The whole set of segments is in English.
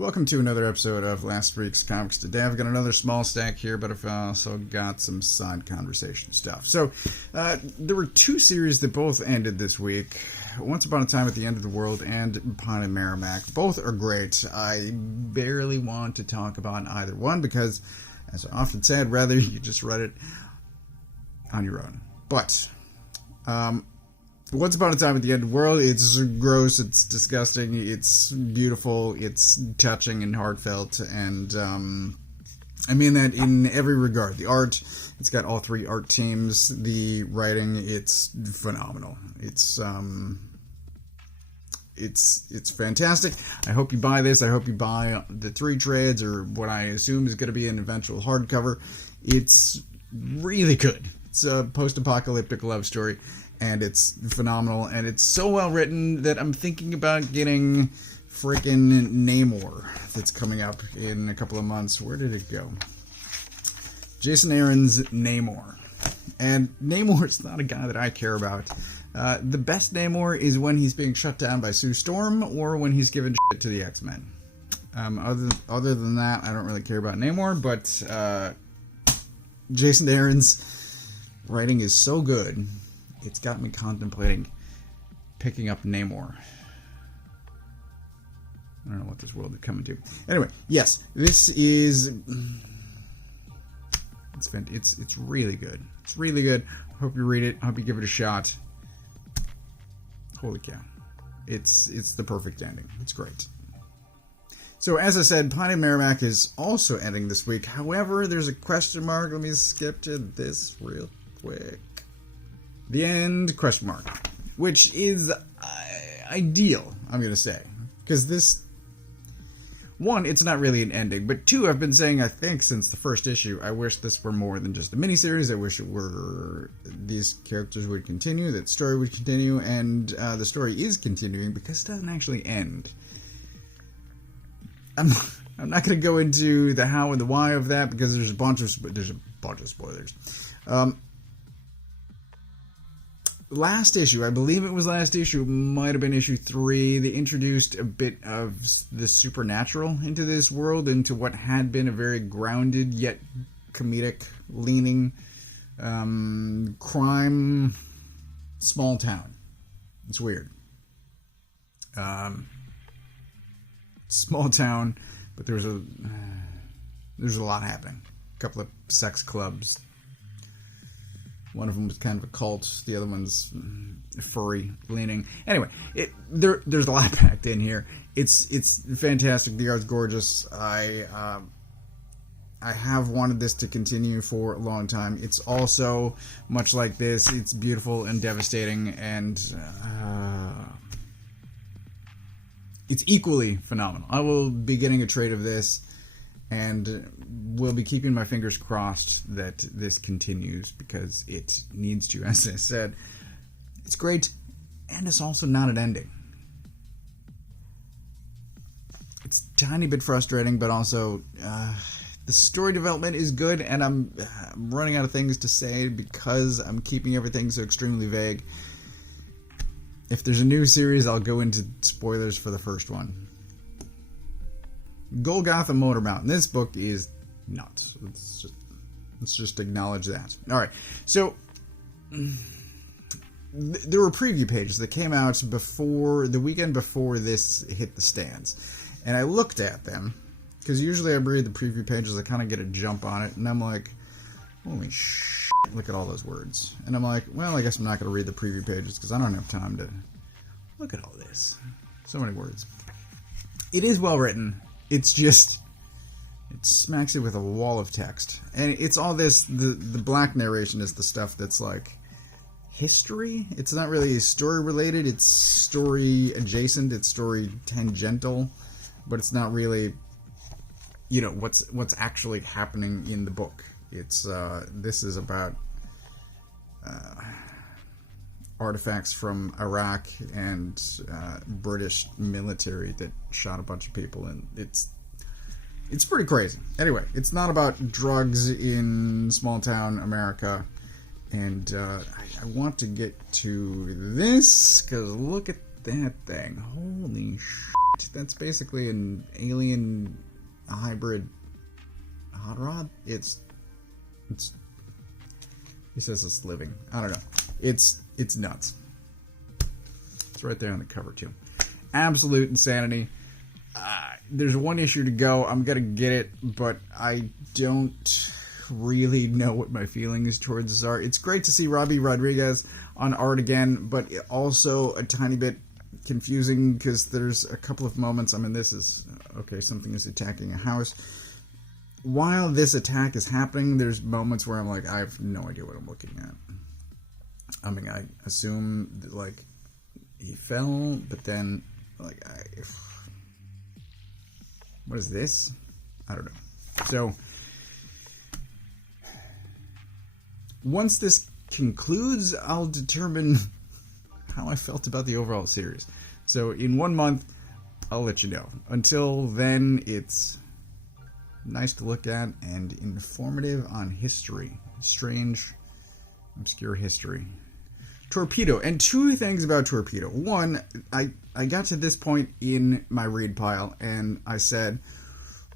Welcome to another episode of Last Week's Comics. Today I've got another small stack here, but I've also got some side conversation stuff. So, there were two series that both ended this week. Once Upon a Time at the End of the World and Pine and Merrimac. Both are great. I barely want to talk about either one because, as I often said, rather you just read it on your own. But, Once Upon a Time at the End of the World, it's gross, it's disgusting, it's beautiful, it's touching and heartfelt, and I mean that in every regard. The art, it's got all three art teams. The writing, it's phenomenal. It's fantastic. I hope you buy this. I hope you buy the 3 trades, or what I assume is going to be an eventual hardcover. It's really good. It's a post-apocalyptic love story. And it's phenomenal, and it's so well written that I'm thinking about getting freaking Namor that's coming up in a couple of months. Where did it go? Jason Aaron's Namor. And Namor's not a guy that I care about. The best Namor is when he's being shut down by Sue Storm or when he's given shit to the X-Men. Other than that, I don't really care about Namor, but Jason Aaron's writing is so good. It's got me contemplating picking up Namor. I don't know what this world is coming to. Anyway, yes, this is... It's really good. It's really good. Hope you read it. Hope you give it a shot. Holy cow. It's the perfect ending. It's great. So, as I said, Pine and Merrimac is also ending this week. However, there's a question mark. Let me skip to this real quick. The end, question mark. Which is ideal, I'm going to say. Because this... One, it's not really an ending. But two, I've been saying, I think, since the first issue, I wish this were more than just a miniseries. I wish it were... These characters would continue, that story would continue, and the story is continuing because it doesn't actually end. I'm not going to go into the how and the why of that because there's a bunch of spoilers. Last issue, I believe it was last issue, might have been issue 3, they introduced a bit of the supernatural into this world, into what had been a very grounded yet comedic leaning crime small town. It's weird. Small town, but there's a lot happening. A couple of sex clubs. One of them was kind of a cult. The other one's furry leaning. Anyway, there's a lot packed in here. It's fantastic. The art's gorgeous. I have wanted this to continue for a long time. It's also much like this. It's beautiful and devastating, and it's equally phenomenal. I will be getting a trade of this. And we'll be keeping my fingers crossed that this continues because it needs to. As I said, it's great, and it's also not an ending. It's a tiny bit frustrating, but also the story development is good, and I'm running out of things to say because I'm keeping everything so extremely vague. If there's a new series, I'll go into spoilers for the first one. Golgotha Motor Mountain. This book is nuts. Let's just acknowledge that. Alright, so there were preview pages that came out before the weekend before this hit the stands. And I looked at them, because usually I read the preview pages, I kind of get a jump on it, and I'm like, holy shit, look at all those words. And I'm like, well, I guess I'm not going to read the preview pages, because I don't have time to look at all this. So many words. It is well written. It's just, it smacks it with a wall of text. And it's all this, the black narration is the stuff that's like history. It's not really story related, it's story adjacent, it's story tangential, but it's not really, you know, what's actually happening in the book. It's, this is about artifacts from Iraq and British military that shot a bunch of people, and it's pretty crazy. Anyway, it's not about drugs in small town America, and I want to get to this because look at that thing. Holy shit. That's basically an alien hybrid hot rod. It's he says it's living. I don't know. It's nuts. It's right there on the cover too. Absolute insanity. There's one issue to go. I'm gonna get it, but I don't really know what my feelings towards this are. It's great to see Robbie Rodriguez on art again, but also a tiny bit confusing because there's a couple of moments. I mean, this is okay. Something is attacking a house. While this attack is happening, there's moments where I'm like, I have no idea what I'm looking at. I mean, I assume that, like, he fell, but then, like, what is this? I don't know. So, once this concludes, I'll determine how I felt about the overall series. So, in 1 month, I'll let you know. Until then, it's nice to look at and informative on history. Strange, obscure history. Torpedo. And two things about Torpedo. One, I got to this point in my read pile and I said,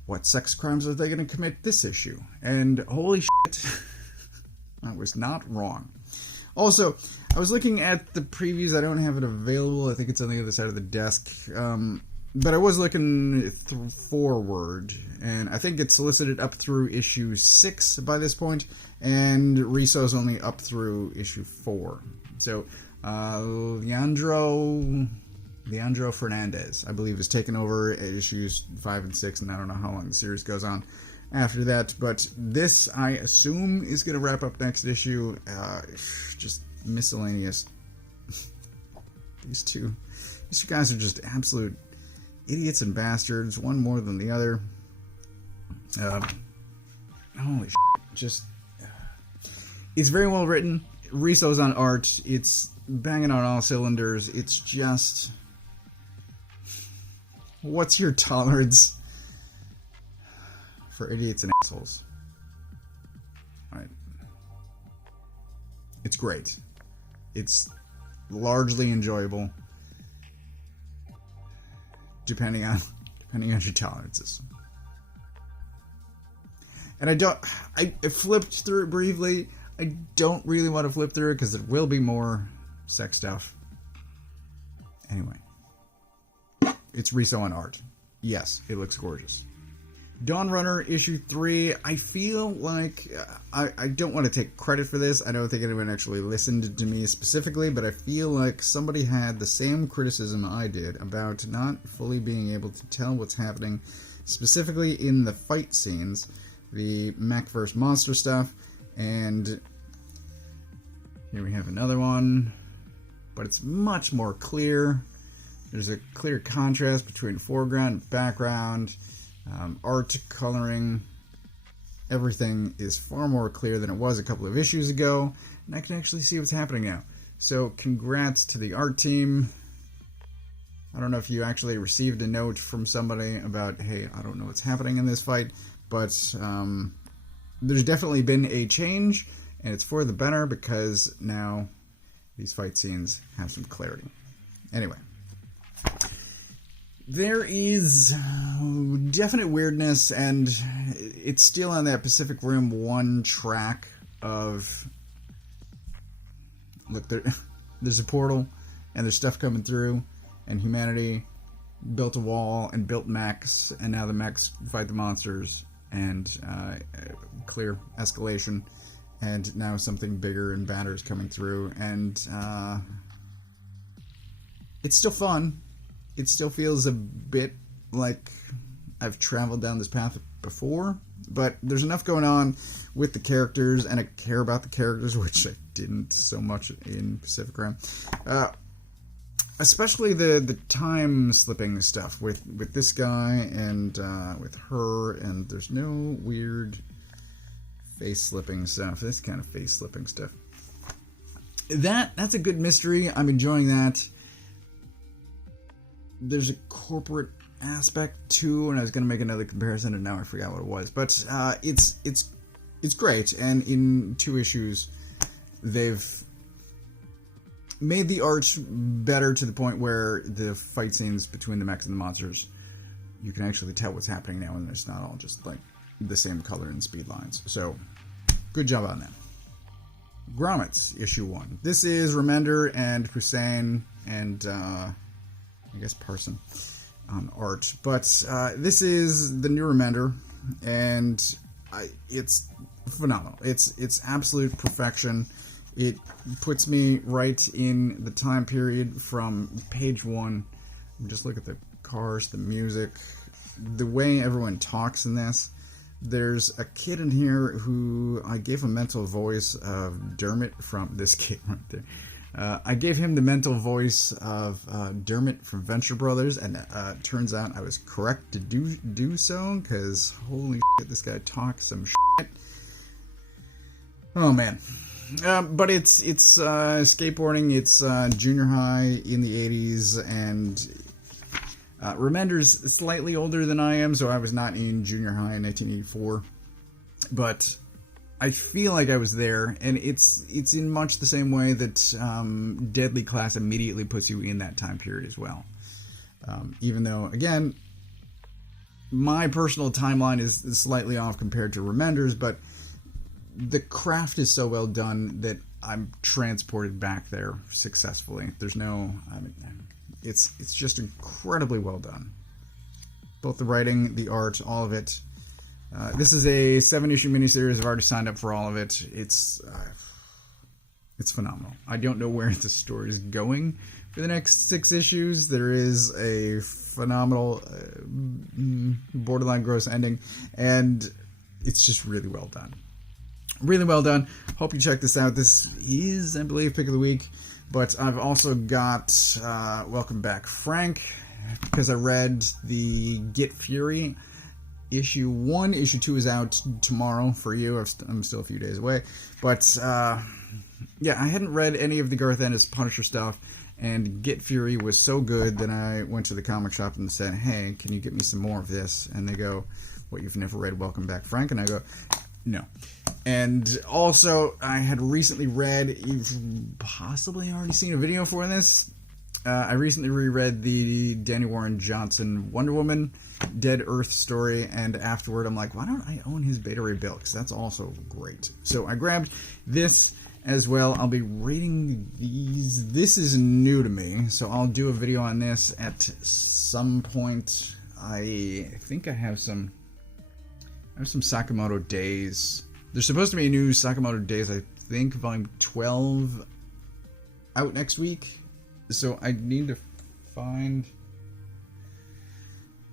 what sex crimes are they going to commit this issue? And holy shit, I was not wrong. Also, I was looking at the previews. I don't have it available. I think it's on the other side of the desk. But I was looking forward, and I think it's solicited up through issue 6 by this point, and Riso's only up through issue 4. So, Leandro Fernandez, I believe, is taken over at issues 5 and 6, and I don't know how long the series goes on after that. But this, I assume, is going to wrap up next issue. Just miscellaneous. These two guys are just absolute idiots and bastards, one more than the other. Holy shit. Just, it's very well written. Riso's on art. It's banging on all cylinders. It's just, what's your tolerance for idiots and assholes? Alright. It's great. It's largely enjoyable. Depending on your tolerances. And I flipped through it briefly. I don't really want to flip through it because there will be more sex stuff. Anyway. It's Riso on art. Yes, it looks gorgeous. Dawnrunner issue 3. I feel like I don't want to take credit for this. I don't think anyone actually listened to me specifically, but I feel like somebody had the same criticism I did about not fully being able to tell what's happening, specifically in the fight scenes, the mech vs. monster stuff, and here we have another one, but it's much more clear. There's a clear contrast between foreground and background. Art, coloring, everything is far more clear than it was a couple of issues ago, and I can actually see what's happening now. So congrats to the art team. I don't know if you actually received a note from somebody about, hey, I don't know what's happening in this fight, but there's definitely been a change, and it's for the better because now these fight scenes have some clarity. Anyway. There is definite weirdness, and it's still on that Pacific Rim 1 track of, look, there's a portal, and there's stuff coming through, and humanity built a wall and built mechs, and now the mechs fight the monsters, and clear escalation, and now something bigger and badder is coming through, and it's still fun. It still feels a bit like I've traveled down this path before, but there's enough going on with the characters, and I care about the characters, which I didn't so much in Pacific Rim. Especially the time slipping stuff with this guy and with her, and there's no weird face slipping stuff. This kind of face slipping stuff. That's a good mystery. I'm enjoying that. There's a corporate aspect too, and I was going to make another comparison, and now I forgot what it was. But it's great, and in 2 issues, they've made the art better to the point where the fight scenes between the mechs and the monsters, you can actually tell what's happening now, and it's not all just like the same color and speed lines. So, good job on that. Grommets, issue 1. This is Remender and Hussein and I guess Parson on art, but this is the new Remender, and it's phenomenal. It's absolute perfection. It puts me right in the time period from page 1. Just look at the cars, the music, the way everyone talks in this. There's a kid in here who I gave a mental voice of Dermot from this kid right there. I gave him the mental voice of Dermot from Venture Brothers, and turns out I was correct to do so, because holy shit, this guy talks some shit. Oh man. But it's skateboarding, it's junior high in the 80s, and Remender's slightly older than I am, so I was not in junior high in 1984, but I feel like I was there, and it's in much the same way that Deadly Class immediately puts you in that time period as well. Even though, again, my personal timeline is slightly off compared to Remender's, but the craft is so well done that I'm transported back there successfully. There's no... It's just incredibly well done. Both the writing, the art, all of it. This is a 7-issue miniseries. I've already signed up for all of it. It's phenomenal. I don't know where the story is going for the next 6 issues. There is a phenomenal, borderline gross ending, and it's just really well done. Really well done. Hope you check this out. This is, I believe, Pick of the Week. But I've also got Welcome Back, Frank, because I read the Get Fury issue 1. Issue 2 is out tomorrow for you. I'm still a few days away. But, yeah, I hadn't read any of the Garth Ennis Punisher stuff, and Get Fury was so good that I went to the comic shop and said, hey, can you get me some more of this? And they go, what, you've never read Welcome Back, Frank? And I go, no. And also, I had recently read, you've possibly already seen a video for this, I recently reread the Danny Warren Johnson Wonder Woman Dead Earth story, and afterward I'm like, why don't I own his Beta Ray Bill, because that's also great. So I grabbed this as well. I'll be rating these. This is new to me, so I'll do a video on this at some point. I think I have some Sakamoto Days. There's supposed to be a new Sakamoto Days, I think, volume 12 out next week. So I need to find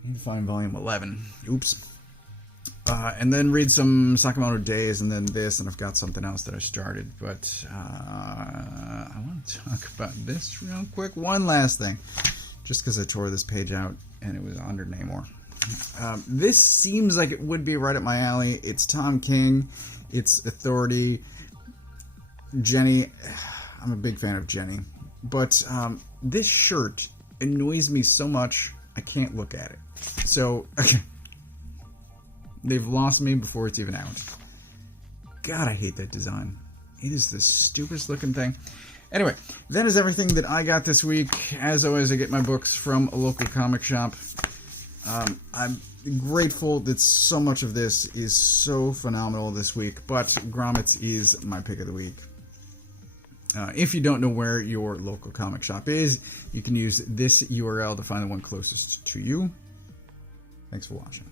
volume 11. Oops. And then read some Sakamoto Days, and then this, and I've got something else that I started. But I want to talk about this real quick. One last thing. Just because I tore this page out and it was under Namor. This seems like it would be right up my alley. It's Tom King. It's Authority. Jenny. I'm a big fan of Jenny. But this shirt annoys me so much, I can't look at it. So, they've lost me before it's even out. God, I hate that design. It is the stupidest looking thing. Anyway, that is everything that I got this week. As always, I get my books from a local comic shop. I'm grateful that so much of this is so phenomenal this week, but Grommets is my pick of the week. If you don't know where your local comic shop is, you can use this URL to find the one closest to you. Thanks for watching.